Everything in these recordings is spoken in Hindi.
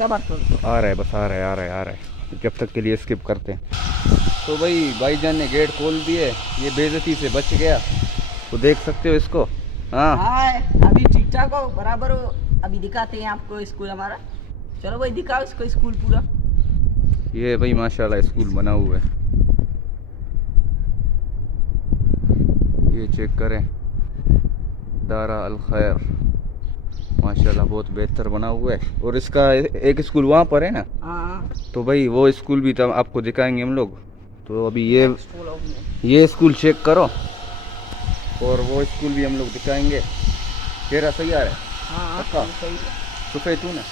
सबर करो। आ रहा है, बस आ रहा है। जब तक के लिए स्किप करते हैं। तो भाईजान ने गेट खोल दिए, ये बेइज्जती से बच गया, तो देख सकते हो इसको। हाँ हाँ अभी ठीक ठाक हो, बराबर हो। अभी दिखाते हैं आपको स्कूल हमारा। चलो भाई दिखाओ इसको स्कूल पूरा। ये भाई माशाल्लाह स्कूल बना हुआ है, ये चेक करें, दारा अल खैर, माशाल्लाह बहुत बेहतर बना हुआ है। और इसका एक स्कूल वहाँ पर है ना, हाँ तो भाई वो स्कूल भी तब आपको दिखाएंगे हम लोग। तो अभी ये स्कूल चेक करो, और वो स्कूल भी हम लोग दिखाएंगे। चेहरा सही आ रहा है, हाँ पक्का? सही सफ़ेद तू ना,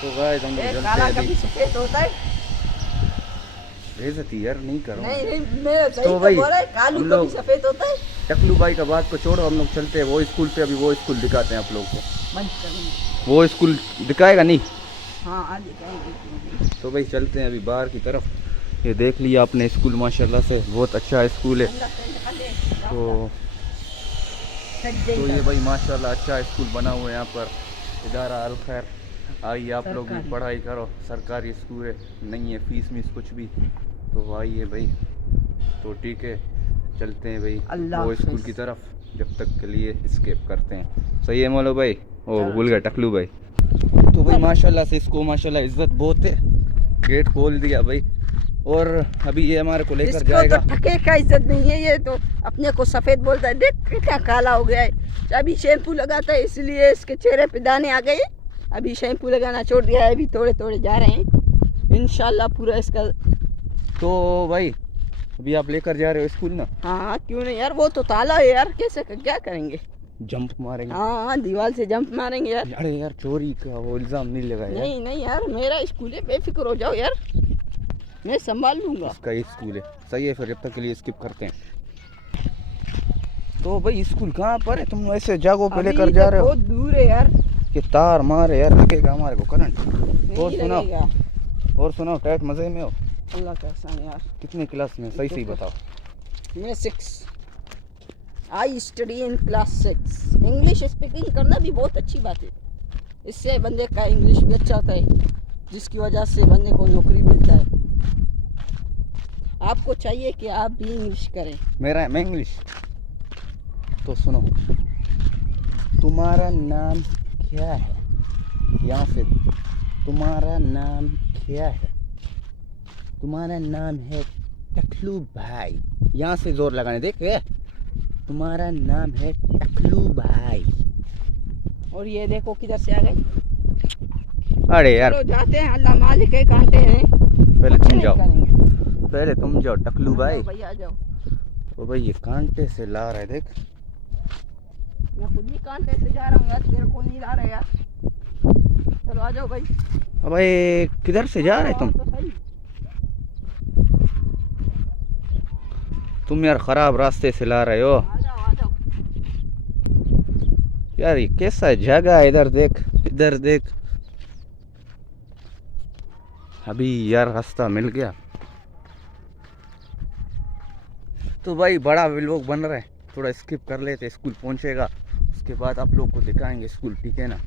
तो गाइस हम लोग है। चलते काला हैं कभी अभी। सफेद होता है? बेइज्जती यार नहीं करो। नहीं मैं सही तो तो भाई, बोल रहा है, कालू हम कभी लोग- सफेद होता है? टकलू भाई का बात को छोड़ो, हम लोग चलते हैं वो स्कूल पे। अभी वो स्कूल दिखाते हैं आप लोग को। बंद करेंगे। वो स्कूल दिखाएगा नहीं, हाँ आज दिखाएंगे। तो भाई चलते हैं अभी बाहर की तरफ। ये देख लिया आपने स्कूल, माशाल्लाह से बहुत अच्छा स्कूल है। तो ये भाई माशाल्लाह अच्छा स्कूल बना हुआ है यहाँ पर, इदारा अल खैर। आइए आप लोग भी सरकारी। पढ़ाई करो, सरकारी स्कूल है, नहीं है फीस मीस कुछ भी। तो आइए भाई, तो ठीक है चलते हैं भाई अल्लाह वो स्कूल हाफिज़। की तरफ, जब तक के लिए स्केप करते हैं। सही है मौलो भाई? ओ चलो। भूल गया टकलू भाई। तो भाई माशाल्लाह से इसको माशाल्लाह इज्जत बहुत है, गेट खोल दिया भाई। और अभी ये हमारे को लेकर इसको जाएगा। तो ठके का इज्जत नहीं है, ये तो अपने को सफेद बोलता है। देख कितना काला हो गया है। अभी शैम्पू लगाता है इसलिए इसके चेहरे पे दाने आ गए। अभी शैम्पू लगाना छोड़ दिया है, अभी थोड़े थोड़े जा रहे हैं इंशाल्लाह पूरा इसका। तो भाई अभी आप लेकर जा रहे हो स्कूल ना? हाँ क्यों नहीं यार, वो तो ताला है यार, कैसे क्या करेंगे? जंप मारेंगे? हाँ दीवार से जंप मारेंगे यार। अरे यार चोरी का वो इल्जाम नहीं लगाया यार। नहीं नहीं यार, मेरा स्कूल है, बेफिक्र हो जाओ यार, मैं संभाल लूंगा। इसका ये स्कूल है, सही है। फिर जब तक के लिए स्किप करते हैं। तो भाई स्कूल कहाँ पर है? तुम ऐसे जागो पे लेकर अभी जा तो रहे हो, बहुत दूर है यार। कि तार मारे यार, लगेगा हमारे को करंट। और नहीं सुनाओ, लगेगा। और सुनाओ, टाइट मजे में हो? अल्लाह का एहसान यार। कितने क्लास में, सही सही बताओ। मैं 6, I study in class 6। English speaking करना भी बहुत अच्छी बात है, इससे बंदे का इंग्लिश भी अच्छा होता है, जिसकी वजह से बंदे को नौकरी मिलता है। आपको चाहिए कि आप भी इंग्लिश करें। मैं इंग्लिश। तो सुनो, तुम्हारा नाम क्या है? यहाँ से, तुम्हारा नाम क्या है? तुम्हारा नाम है टकलू भाई। यहाँ से जोर लगाने, देख रहे? तुम्हारा नाम है टकलू भाई। और ये देखो किधर से आ गए। अरे यार चलो जाते हैं, अल्लाह मालिक है, कांटे हैं, पहले तुम नहीं जाओ, करेंगे। पहले तुम जाओ टकलू भाई। भाई आ जाओ। तो भाई ये कांटे से ला रहा है, देख। मैं खुद ही कांटे से जा रहा हूँ यार, तेरे को नहीं ला रहा यार। चलो आ जाओ भाई। अब भाई किधर से जा रहे तुम? तो सही। तुम यार खराब रास्ते से ला रहे हो आ जाओ। यार। ये कैसा जगह है? इधर देख, इधर देख। अभी यार रास्ता मिल गया। तो भाई बड़ा व्लॉग बन रहा है, थोड़ा स्किप कर लेते, स्कूल पहुंचेगा उसके बाद आप लोग को दिखाएंगे स्कूल, ठीक है ना?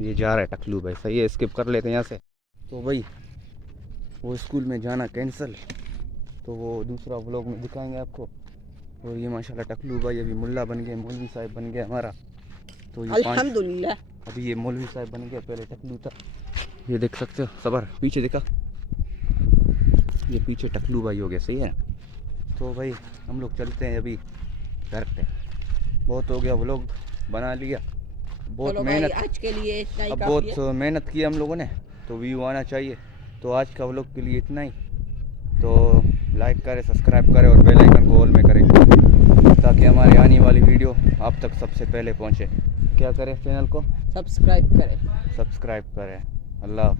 ये जा रहा है टकलू भाई, सही है, स्किप कर लेते हैं यहाँ से। तो भाई वो स्कूल में जाना कैंसिल, तो वो दूसरा व्लॉग में दिखाएंगे आपको। और ये माशाल्लाह टकलू भाई अभी मुल्ला बन गए, मौलवी साहब बन गए हमारा। तो ये अल्हम्दुलिल्लाह। अभी ये मौलवी साहब बन गया, पहले टकलू था। ये देख सकते हो, सबर पीछे दिखा, ये पीछे टकलू भाई हो गया, सही है। तो भाई हम लोग चलते हैं अभी घर पे, बहुत हो गया व्लॉग बना लिया, बहुत चलो भाई मेहनत, आज के लिए इतना ही अब काफी है। बहुत मेहनत की हम लोगों ने, तो व्यू आना चाहिए। तो आज का व्लॉग के लिए इतना ही। तो लाइक करें, सब्सक्राइब करें और बेल आइकन को ऑल में करें, ताकि हमारी आने वाली वीडियो आप तक सबसे पहले पहुंचे। क्या करें? चैनल को सब्सक्राइब करें। सब्सक्राइब करें। अल्लाह।